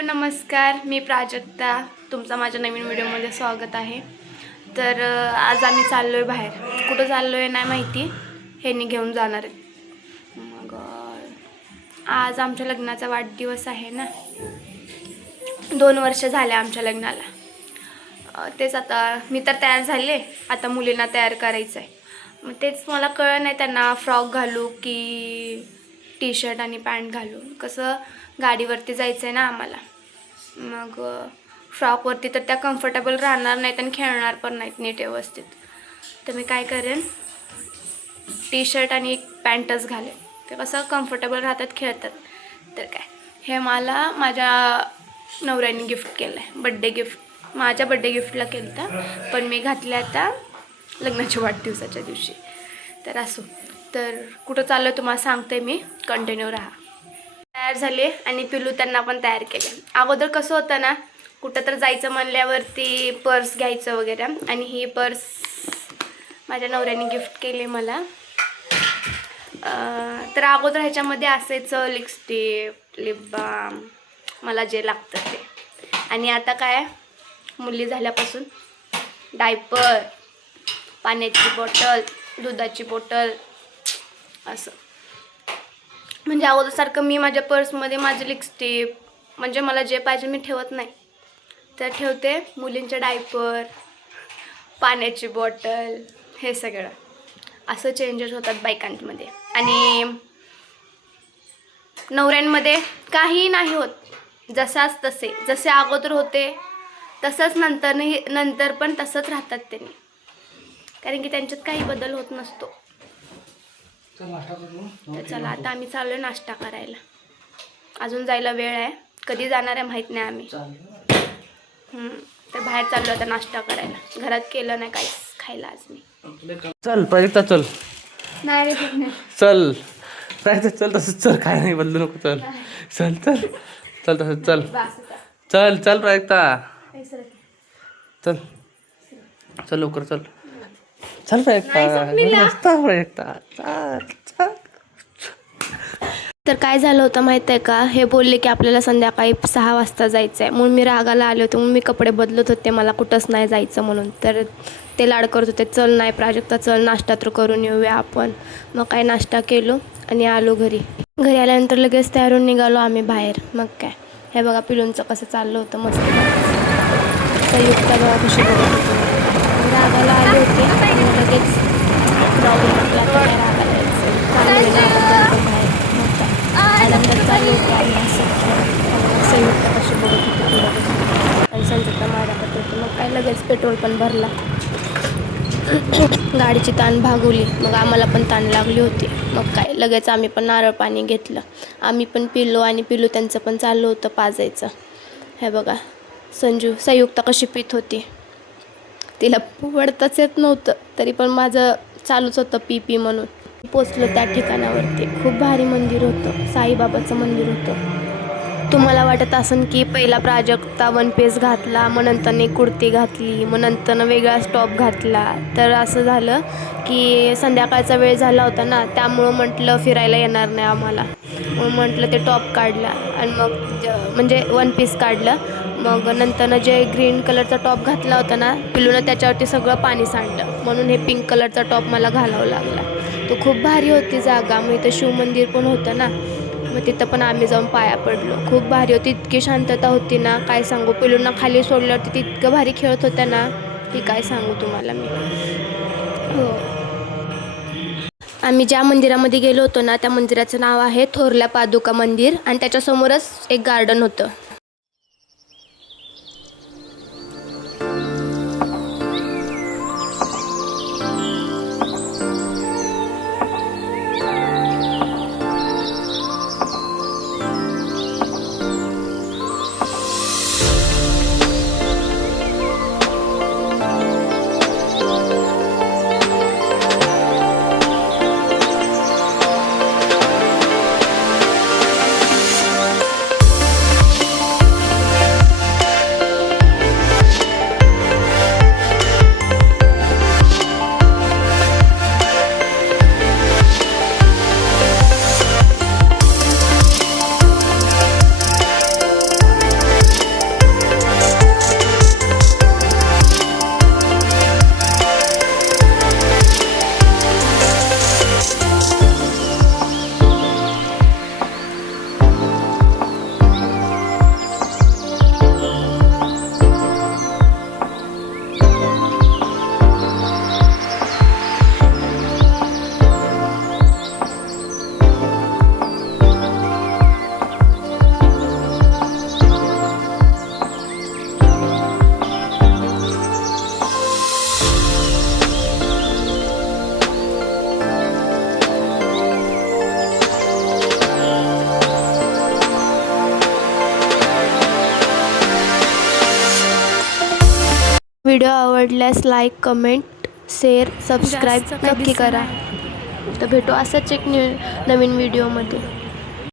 Hello नमस्कार, मी प्राजक्ता. तुमचं माझ्या नवीन व्हिडिओमध्ये स्वागत आहे. तर आज आम्ही चाललो आहे बाहेर. कुठं चाललो आहे नाही माहिती, ह्यांनी घेऊन जाणार आहेत. मग आज आमच्या लग्नाचा वाढदिवस आहे ना. 2 वर्ष झाले आमच्या लग्नाला. तेच आता मी तर तयार झाले, आता मुलींना तयार करायचं आहे. मग तेच मला कळलं नाही त्यांना फ्रॉक घालू की टी शर्ट आणि पॅन्ट घालू. कसं गाडीवरती जायचं आहे ना आम्हाला. मग फ्रॉकवरती तर त्या कम्फर्टेबल राहणार नाहीत आणि खेळणार पण नाहीत नीट व्यवस्थित. तर मी काय करेन, टी शर्ट आणि एक पॅन्टच घालेन. ते कसं कम्फर्टेबल राहतात, खेळतात. तर काय, हे मला माझ्या नवऱ्याने गिफ्ट केलं आहे, बड्डे गिफ्ट. माझ्या बड्डे गिफ्टला केलं होतं, पण मी घातलं आता लग्नाच्या वाढदिवसाच्या दिवशी. तर असो, तर कुठं चाललं आहे तुम्हाला सांगते मी, कंटिन्यू राहा. तयार झाले आणि पिलू त्यांना पण तयार केले. अगोदर कसं होतं ना, कुठं तर जायचं म्हणल्यावरती पर्स घ्यायचं वगैरे, आणि ही पर्स माझ्या नवऱ्याने गिफ्ट केली मला. तर अगोदर ह्याच्यामध्ये असायचं लिपस्टिक, लिप बाम, मला जे लागतं ते. आणि आता काय, मुली झाल्यापासून डायपर, पाण्याची बॉटल, दुधाची बॉटल, असं. म्हणजे अगोदरसारखं मी माझ्या पर्समध्ये माझे लिपस्टिक, म्हणजे मला जे पाहिजे मी ठेवत नाही. तर ठेवते मुलींचे डायपर, पाण्याची बॉटल, हे सगळं. असं चेंजेस होतात बायकांमध्ये. आणि नवऱ्यांमध्ये काही नाही होत, जसाच तसे. जसे अगोदर होते तसंच नंतर पण तसंच राहतात त्यांनी, कारण की त्यांच्यात काही बदल होत नसतो. तर चला, आता आम्ही चाललो आहे नाश्ता करायला. अजून जायला वेळ आहे, कधी जाणार आहे माहीत नाही आम्ही. तर बाहेर चाललो आता नाश्ता करायला. घरात केलं नाही काहीच खायला आज मी. चल प्राजक्ता, चल. नाही रे, ठीक नाही. चल प्राजक्ता, चल तसंच चल, काय नाही बदलू नको. चल चल चल चल तसंच चल. चल चल प्राजक्ता, चल चल लवकर चल. चल प्राजक्ता, चल. तर काय झालं होतं माहीत आहे का, हे बोलले की आपल्याला संध्याकाळी 6 वाजता जायचं आहे. म्हणून मी रागाला आले होते, म्हणून मी कपडे बदलत होते, मला कुठंच नाही जायचं म्हणून. तर ते लाड करत होते, चल नाही प्राजक्ता चल, नाश्ता तर करून येऊया आपण. मग काय नाश्ता केलो आणि आलो घरी. घरी आल्यानंतर लगेच तयार होऊन निघालो आम्ही बाहेर. मग काय, हे बघा पिलूंचं कसं चाललं होतं मस्त. संयुक्ता बघा कशी बघत होती. रागाला आले होते आणि लगेच प्रॉब्लेम आपला काय रागाला यायचं चालू बाहेर. आनंदात चालू होते आणि असं संयुक्त कशी बघत होती आणि संयुक्ता माझ्याकडे होती. मग काय लगेच पेट्रोल पण भरला, गाडीची ताण भागवली. मग आम्हाला पण ताण लागली होती. मग काय लगेच आम्ही पण नारळ पाणी घेतलं, आम्ही पण पिलो आणि पिलू त्यांचं पण चाललं होतं पाजायचं. हे बघा संयुक्ता कशी पित होती, तिला वडताच येत नव्हतं, तरी पण माझं चालूच होतं पी पी म्हणून. पोचलो त्या ठिकाणावरती. खूप भारी मंदिर होतं, साईबाबाचं मंदिर होतं. तुम्हाला वाटत असेल की पहिला प्राजक्ता वन पीस घातला, मग नंतरने कुर्ती घातली, मग नंतरनं वेगळाच टॉप घातला. तर असं झालं की संध्याकाळचा वेळ झाला होता ना, त्यामुळं म्हटलं फिरायला येणार नाही आम्हाला. मग म्हटलं ते टॉप काढला आणि मग म्हणजे वन पीस काढलं. मग नंतरनं जे ग्रीन कलरचा टॉप घातला होता ना पिलूनं, त्याच्यावरती सगळं पाणी सांडलं, म्हणून हे पिंक कलरचा टॉप मला घालावं लागला. तो खूप भारी होती जागा. मग इथं शिवमंदिर पण होतं ना, मग तिथं पण आम्ही जाऊन पाया पडलो. खूप भारी होती, इतकी शांतता होती ना काय सांगू. पिलूंना खाली सोडल्यावरती ती इतकं भारी खेळत होत्या ना की काय सांगू तुम्हाला मी. हो, आम्ही ज्या मंदिरामध्ये गेलो होतो ना त्या मंदिराचं नाव आहे थोरल्या पादुका मंदिर, आणि त्याच्यासमोरच एक गार्डन होतं. व्हिडिओ आवडल्यास लाईक, कमेंट, शेअर, सबस्क्राईब नक्की करा. तर भेटू असंच एक नवीन व्हिडिओमध्ये.